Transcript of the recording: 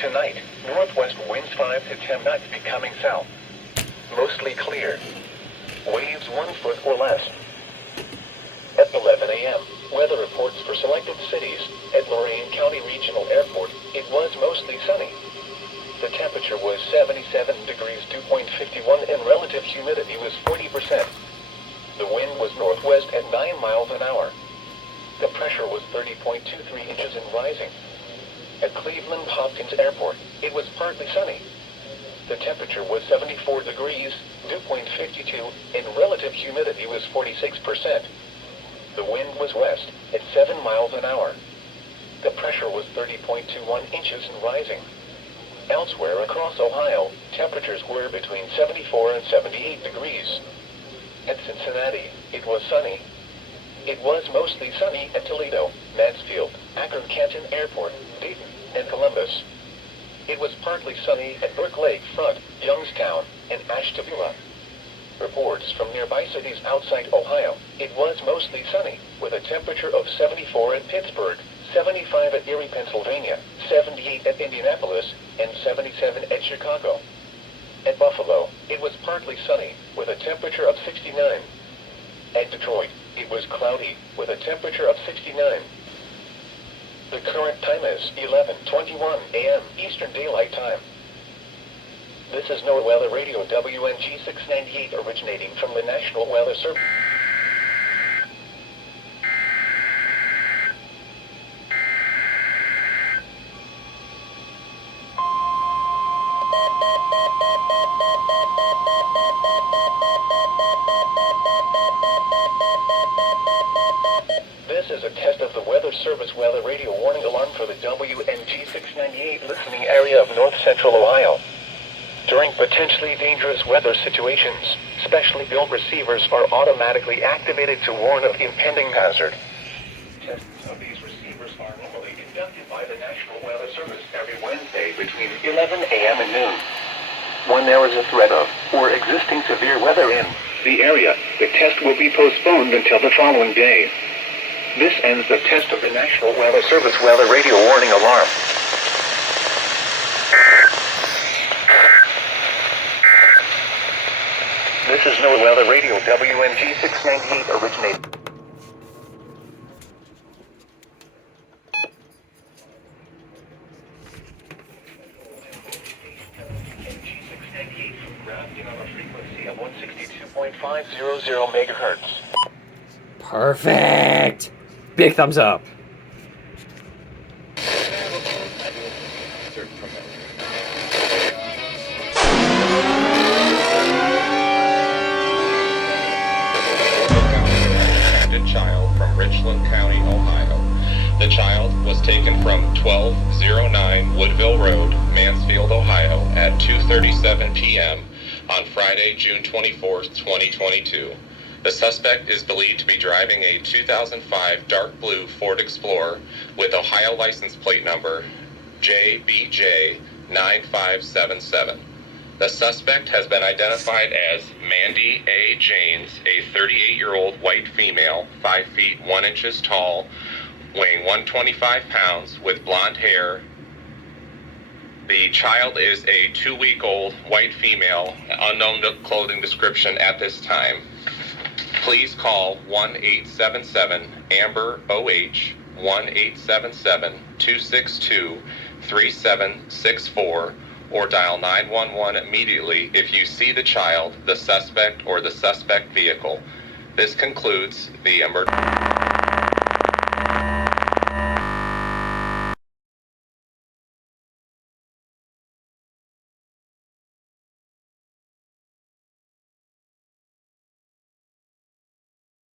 Tonight, northwest winds 5 to 10 knots becoming south. Mostly clear. Waves 1 foot or less. At 11 a.m., weather reports for selected cities. At Lorain County Regional Airport, it was mostly sunny. The temperature was 77 degrees 2.51 and relative humidity was 40%. The wind was northwest at 9 miles an hour. The pressure was 30.23 inches and rising. At Cleveland Hopkins Airport, it was partly sunny. The temperature was 74 degrees 2.52 and relative humidity was 46%. The wind was west at 7 miles an hour. The pressure was 30.21 inches and rising. Elsewhere across Ohio, temperatures were between 74 and 78 degrees. At Cincinnati, it was sunny. It was mostly sunny at Toledo, Mansfield, Akron Canton Airport, Dayton, and Columbus. It was partly sunny at Brook Lake Front, Youngstown, and Ashtabula. Reports from nearby cities outside Ohio, it was mostly sunny, with a temperature of 74 at Pittsburgh, 75 at Erie, Pennsylvania, 78 at Indianapolis, and 77 at Chicago. At Buffalo, it was partly sunny, with a temperature of 69. At Detroit, it was cloudy, with a temperature of 69. The current time is 11:21 a.m. Eastern Daylight Time. This is NOAA Weather Radio WNG 698 originating from the National Weather Service. This is a test of the Weather Service weather radio warning alarm for the WNG 698 listening area of north central Ohio. During potentially dangerous weather situations, specially built receivers are automatically activated to warn of impending hazard. Tests of these receivers are normally conducted by the National Weather Service every Wednesday between 11 a.m. and noon. When there is a threat of or existing severe weather in the area, the test will be postponed until the following day. This ends the test of the National Weather Service weather radio warning alarm. This is NOAA Weather Radio WNG 698 originating. On a frequency of 162.500 megahertz. Perfect! Big thumbs up. Child from Richland County, Ohio. The child was taken from 1209 Woodville Road, Mansfield, Ohio at 2:37 p.m. on Friday, June 24th, 2022. The suspect is believed to be driving a 2005 dark blue Ford Explorer with Ohio license plate number JBJ9577. The suspect has been identified as Mandy A. James, a 38-year-old white female, 5 feet 1 inches tall, weighing 125 pounds, with blonde hair. The child is a 2-week-old white female, unknown clothing description at this time. Please call 1-877-AMBER-OH, 1-877-262-3764, or dial 911 immediately if you see the child, the suspect, or the suspect vehicle. This concludes the emergency.